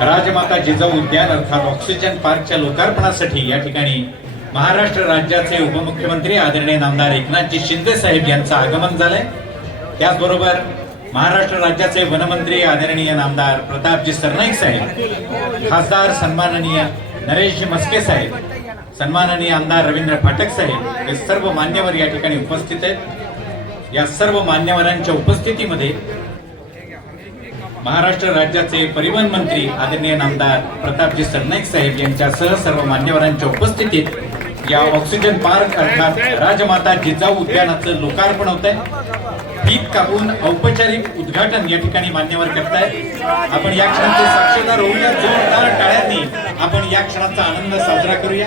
राजमाता जिजाऊ उद्यान अर्थात ऑक्सिजन पार्कच्या लोकार्पणासाठी या ठिकाणी महाराष्ट्र राज्याचे उपमुख्यमंत्री आदरणीय नामदार एकनाथजी शिंदे साहेब यांचं आगमन झालंय. त्याचबरोबर महाराष्ट्र राज्याचे वनमंत्री आदरणीय नामदार प्रतापजी सरनाईक साहेब खासदार सन्माननीय नरेशजी मस्के साहेब सन्माननीय आमदार रवींद्र फाटक साहेब हे सर्व मान्यवर या ठिकाणी उपस्थित आहेत. या सर्व मान्यवरांच्या उपस्थितीमध्ये महाराष्ट्र राज्याचे परिवहन मंत्री आदरणीय नामदार प्रतापजी सरनाईक साहेब यांच्यासह सर्व मान्यवरांच्या उपस्थितीत या ऑक्सिजन पार्क अर्थात राजमाता जिजाऊ उद्यानाचं लोकार्पण होत आहे पीक कापून औपचारिक उद्घाटन या ठिकाणी मान्यवर करतायत. आपण या क्षणाचे साक्षीदार होऊया. जोरदार टाळ्यांनी आपण या क्षणाचा आनंद साजरा करूया.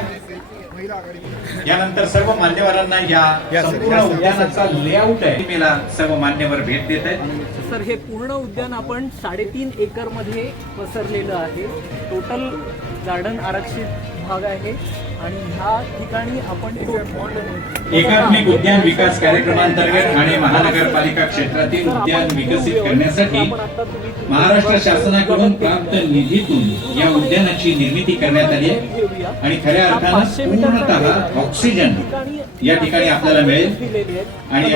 यानंतर सर्व मान्यवरांना या संपूर्ण उद्यानाचा लेआउट आहे. मला सर्व मान्यवर भेट देत आहेत. सर हे पूर्ण उद्यान आपण साडेतीन एकरमध्ये पसरलेलं आहे. टोटल गार्डन आरक्षित भाग आहे. आणि ह्या ठिकाणी आपण एकात्मिक उद्यान विकास कार्यक्रमांतर्गत ठाणे महानगरपालिका क्षेत्रातील उद्यान विकसित करण्यासाठी महाराष्ट्र शासनाकडून प्राप्त निधीतून या उद्यानाची निर्मिती करण्यात आली आहे. आणि खऱ्या अर्थानं पूर्णतः ऑक्सिजन या ठिकाणी आपल्याला मिळेल. आणि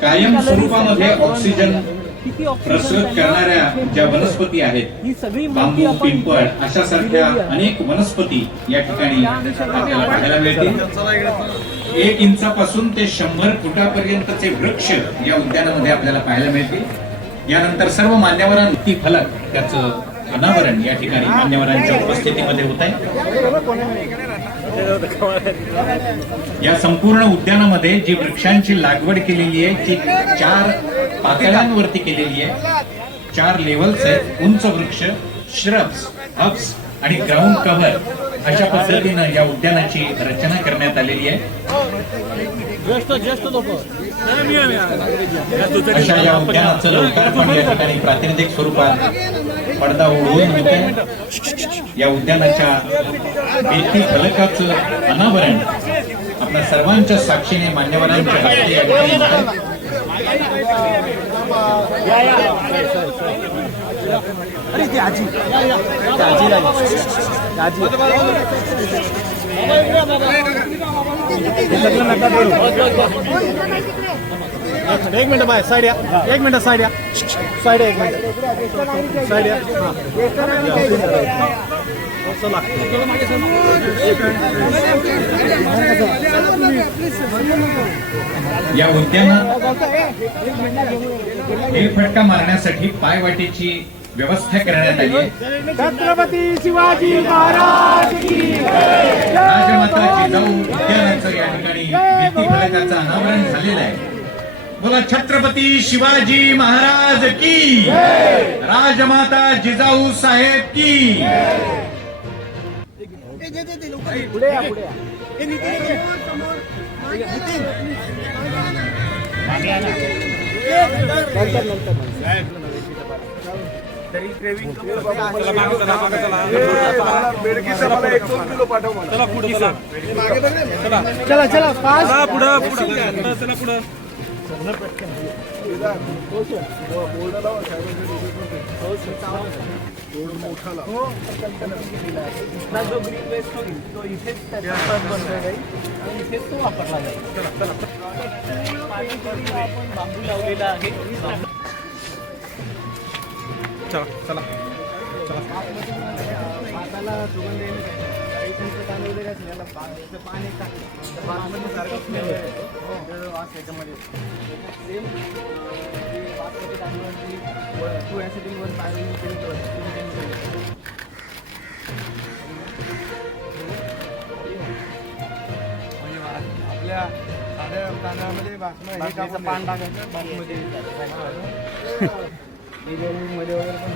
कायम स्वरूपामध्ये ऑक्सिजन प्रसृत करणाऱ्या ज्या? वनस्पती आहेत ही बांबू पिंपळ अशा सारख्या. अनेक वनस्पती या ठिकाणी आपल्याला पाहायला मिळतील एक इंचापासून ते शंभर फुटापर्यंतचे वृक्ष या उद्यानामध्ये आपल्याला पाहायला मिळतील यानंतर सर्व मान्यवरांना ती फलक त्याचं अनावरण या ठिकाणी मान्यवरांच्या उपस्थितीमध्ये होत आहे या संपूर्ण उद्यानामध्ये जी वृक्षांची लागवड केलेली आहे ती चार पातळ्यांवरती केलेली आहे. चार लेवल्स आहेत. उंच वृक्ष श्रब्स हब्स आणि ग्राउंड कव्हर अशा पद्धतीनं या उद्यानाची रचना करण्यात आलेली आहे. अशा या उद्यानाचं लोकार्पण या ठिकाणी प्रातिनिधिक स्वरूपात पडदा उडवून होत या उद्यानाच्या भित्ती फलकाचं अनावरण आपल्या सर्वांच्या साक्षीने मान्यवरांच्या हस्ते या आजी होत आजी एक मिनिट बाय साईड या. एक मिनिट साईड या. साईड या एक मिनिट. साईड या. चला या उद्यानात फेरफटका मारण्यासाठी पायवाटेची व्यवस्था करण्यात आली छत्रपती शिवाजी महाराज बोला छत्रपती शिवाजी महाराज की? राजमाता जिजाऊ साहेब की? चला चला पाच हा जो ग्रीन वेस्ट होईल तो इथेच त्याचा बनला जाईल आणि इथेच तो वापरला जाईल आपण बांबू लावलेला आहे चला चला. चला. भाताला सुगंध तुमचं तांदूळ वगैरे असेल याला पाणी टाक बासमती सारखं फ्लेवर येतो त्याचा वास याच्यामध्ये सेम बासमती तांदूळाची टू ॲसिडिंग वन पायरिंग केमिकल म्हणजे आपल्या साध्या तांदळामध्ये बासमती पान टाकायचं बासमती. बिर्याणीमध्ये वगैरे पण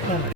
टाकतात